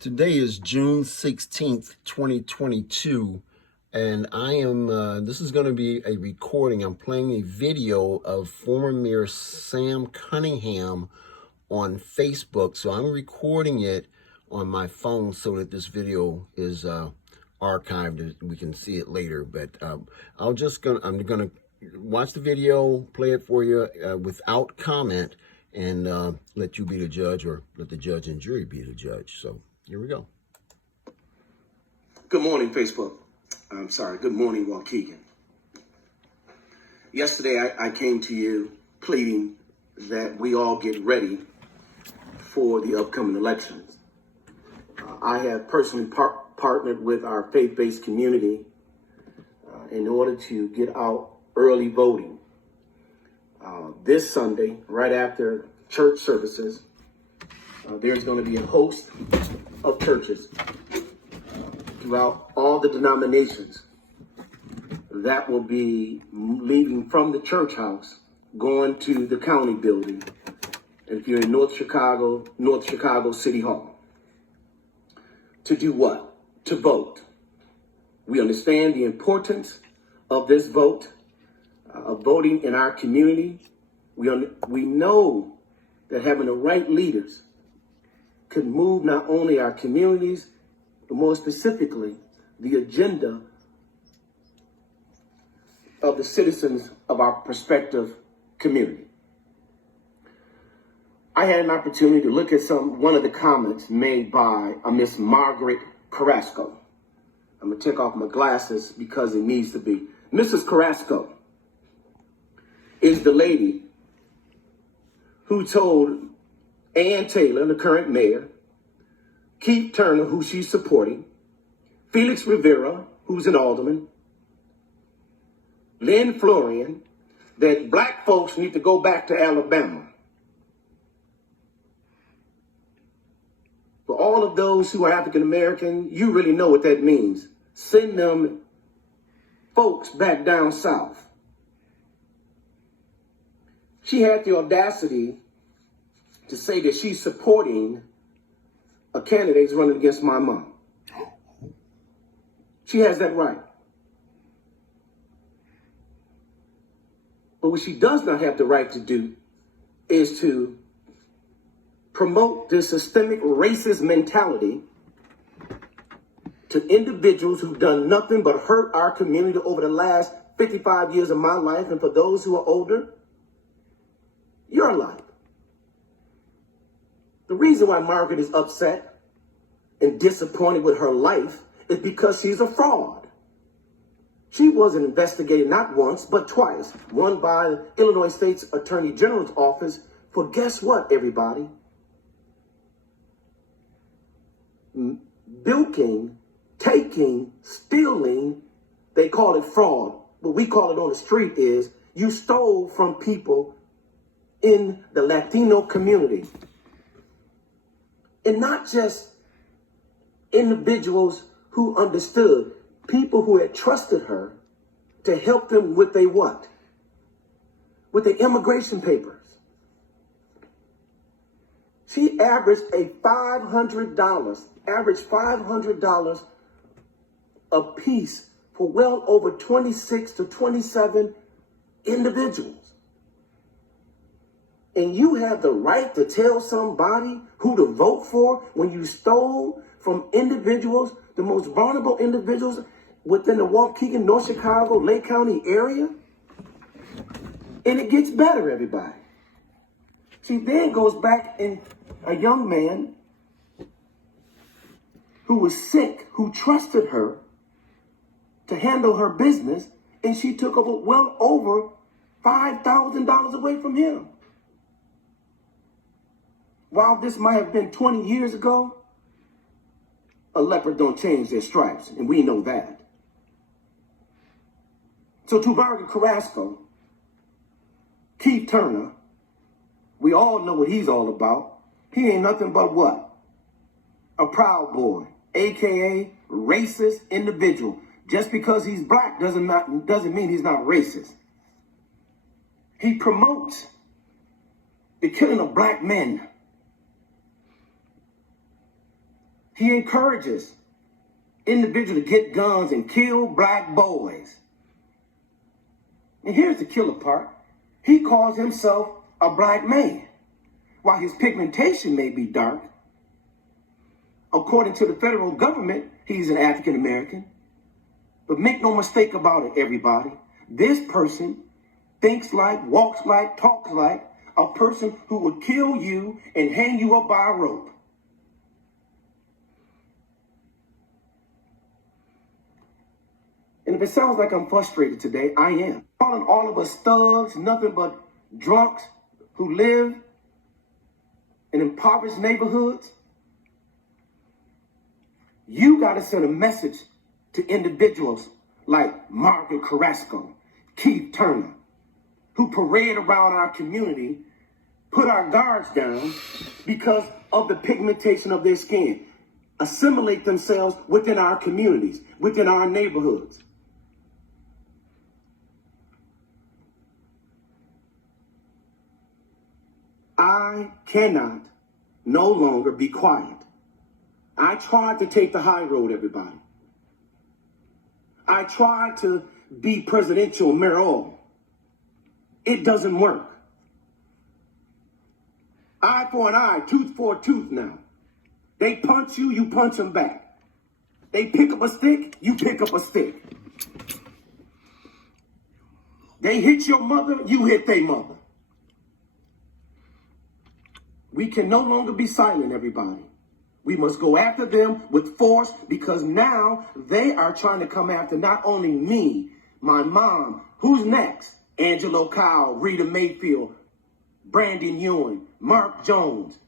Today is June 16th, 2022, and this is going to be a recording. I'm playing a video of former Mayor Sam Cunningham on Facebook. So I'm recording it on my phone so that this video is archived and we can see it later. But I'm gonna watch the video, play it for you without comment, and let you be the judge, or let the judge and jury be the judge. So here we go. Good morning, Facebook. Good morning, Waukegan. Yesterday, I came to you pleading that we all get ready for the upcoming elections. I have personally partnered with our faith-based community in order to get out early voting. This Sunday, right after church services, there's going to be a host of churches throughout all the denominations that will be leaving from the church house, going to the county building, and if you're in North Chicago City Hall. To do what? To vote. We understand the importance of this vote, of voting in our community. We know that having the right leaders could move not only our communities, but more specifically, the agenda of the citizens of our prospective community. I had an opportunity to look at one of the comments made by a Miss Margaret Carrasco. I'm gonna take off my glasses because it needs to be. Mrs. Carrasco is the lady who told Ann Taylor, the current mayor, Keith Turner, who she's supporting, Felix Rivera, who's an alderman, Lynn Florian, that black folks need to go back to Alabama. For all of those who are African American, you really know what that means. Send them folks back down south. She had the audacity to say that she's supporting a candidate who's running against my mom. She has that right. But what she does not have the right to do is to promote this systemic racist mentality to individuals who've done nothing but hurt our community over the last 55 years of my life, and for those who are older, your life. The reason why Margaret is upset and disappointed with her life is because she's a fraud. She wasn't investigated not once, but twice. One by the Illinois State's Attorney General's office for, guess what, everybody? Bilking, taking, stealing, they call it fraud. What we call it on the street is you stole from people in the Latino community. And not just individuals who understood, people who had trusted her to help them with their what? With their immigration papers. She averaged $500 a piece for well over 26 to 27 individuals. And you have the right to tell somebody who to vote for when you stole from individuals, the most vulnerable individuals within the Waukegan, North Chicago, Lake County area? And it gets better, everybody. She then goes back, and a young man who was sick, who trusted her to handle her business, and she took well over $5,000 away from him. While this might have been 20 years ago, a leopard don't change their stripes, and we know that. So to Margaret Carrasco, Keith Turner, we all know what he's all about. He ain't nothing but what? A Proud Boy, AKA racist individual. Just because he's black doesn't mean he's not racist. He promotes the killing of black men. He encourages individuals to get guns and kill black boys. And here's the killer part. He calls himself a black man. While his pigmentation may be dark, according to the federal government, he's an African American. But make no mistake about it, everybody. This person thinks like, walks like, talks like a person who would kill you and hang you up by a rope. And if it sounds like I'm frustrated today, I am. Calling all of us thugs, nothing but drunks who live in impoverished neighborhoods. You got to send a message to individuals like Margaret Carrasco, Keith Turner, who parade around our community, put our guards down because of the pigmentation of their skin, assimilate themselves within our communities, within our neighborhoods. I cannot no longer be quiet. I tried to take the high road, everybody. I tried to be presidential mayoral. It doesn't work. Eye for an eye, tooth for a tooth now. They punch you, you punch them back. They pick up a stick, you pick up a stick. They hit your mother, you hit their mother. We can no longer be silent, everybody. We must go after them with force because now they are trying to come after not only me, my mom. Who's next? Angelo Kyle, Rita Mayfield, Brandon Ewing, Mark Jones.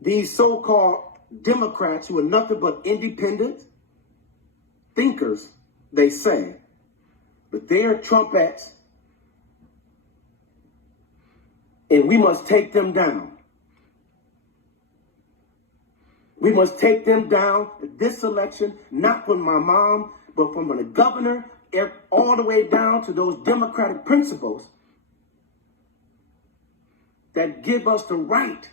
These so-called Democrats who are nothing but independent thinkers, they say, but they're Trumpettes, and we must take them down. We must take them down this election, not from my mom, but from the governor, all the way down to those democratic principles that give us the right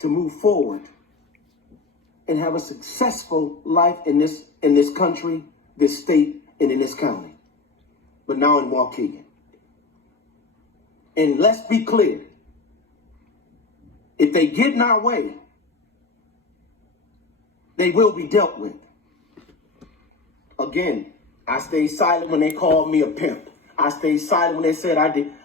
to move forward and have a successful life in this country, this state, and in this county. But now in Waukegan. And let's be clear. If they get in our way, they will be dealt with. Again, I stayed silent when they called me a pimp. I stayed silent when they said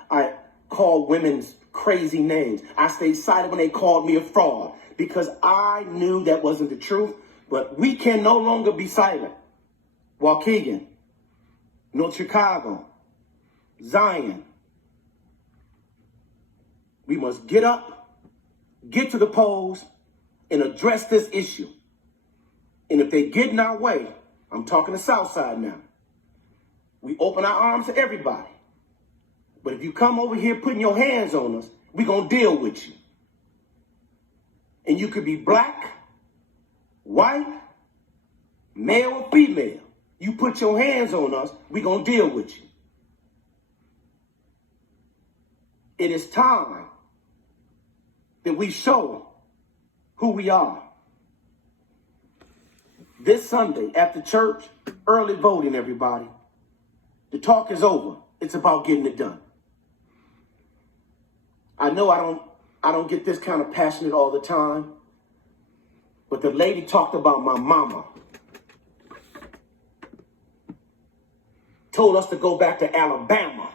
I called women's crazy names. I stayed silent when they called me a fraud because I knew that wasn't the truth. But we can no longer be silent. Waukegan, North Chicago, Zion. We must get up, get to the polls, and address this issue. And if they get in our way, I'm talking the South Side now, we open our arms to everybody. But if you come over here putting your hands on us, we're going to deal with you. And you could be black, white, male or female. You put your hands on us, we're going to deal with you. It is time that we show who we are. This Sunday after church, early voting, everybody. The talk is over. It's about getting it done. I know I don't get this kind of passionate all the time, but the lady talked about my mama. Told us to go back to Alabama.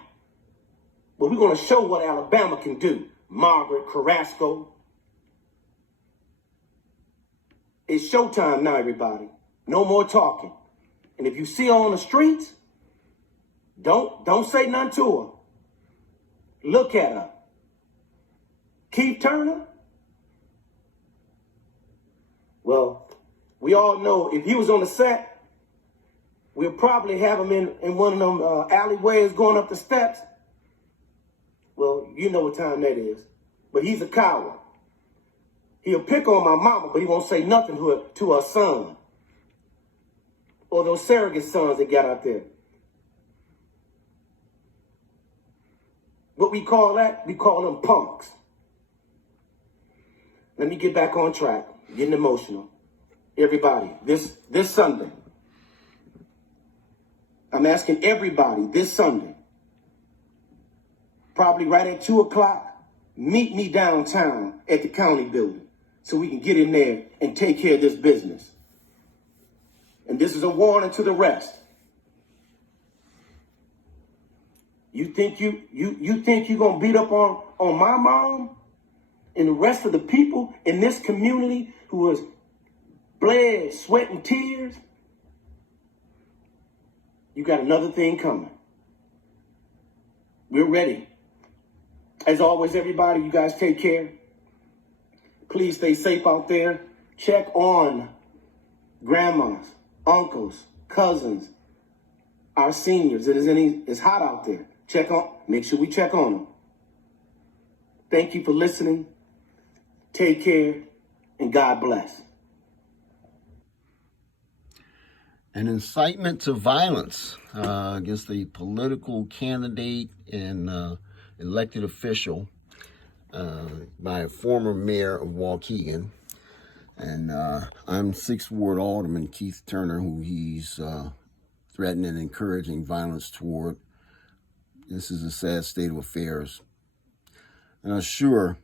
But we're going to show what Alabama can do. Margaret Carrasco. It's showtime now, everybody. No more talking. And if you see her on the streets, don't say nothing to her. Look at her. Keith Turner? Well, we all know if he was on the set, we'll probably have him in one of them alleyways going up the steps. Well, you know what time that is. But he's a coward. He'll pick on my mama, but he won't say nothing to her son. Or those surrogate sons that got out there. What we call that? We call them punks. Let me get back on track. Getting emotional. Everybody, this Sunday, I'm asking everybody this Sunday, probably right at 2 o'clock, meet me downtown at the county building so we can get in there and take care of this business. And this is a warning to the rest. You think you're gonna beat up on my mom and the rest of the people in this community who has bled, sweat, and tears? You got another thing coming. We're ready. As always, everybody, you guys take care. Please stay safe out there. Check on grandmas, uncles, cousins, our seniors. It's hot out there. Make sure we check on them. Thank you for listening. Take care, and God bless. An incitement to violence against a political candidate and elected official by a former mayor of Waukegan. And I'm 6th Ward Alderman Keith Turner, who he's threatening and encouraging violence toward. This is a sad state of affairs. And I assure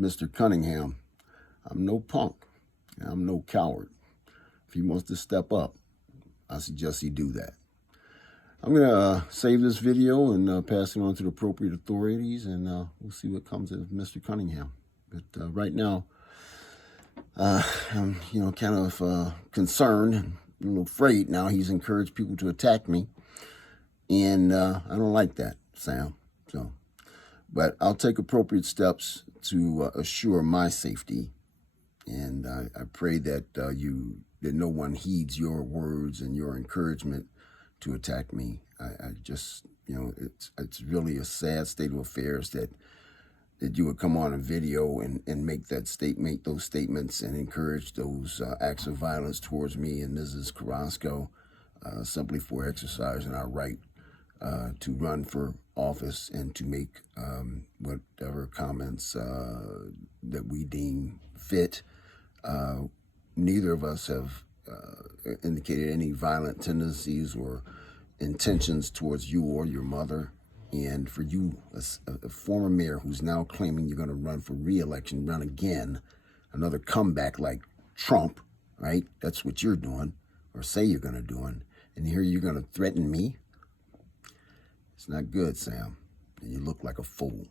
Mr. Cunningham, I'm no punk. I'm no coward. If he wants to step up, I suggest he do that. I'm going to save this video and pass it on to the appropriate authorities, and we'll see what comes of Mr. Cunningham. But right now, I'm kind of concerned and a little afraid now. He's encouraged people to attack me, and I don't like that, Sam. But I'll take appropriate steps to assure my safety, and I pray that that no one heeds your words and your encouragement to attack me. I just, it's really a sad state of affairs that you would come on a video and make those statements and encourage those acts of violence towards me and Mrs. Carrasco simply for exercising our right to run for office and to make whatever comments that we deem fit. Neither of us have indicated any violent tendencies or intentions towards you or your mother. And for you, a former mayor who's now claiming you're going to run for re-election, run again, another comeback like Trump, right? That's what you're doing, or say you're going to do. And here you're going to threaten me? It's not good, Sam. And you look like a fool.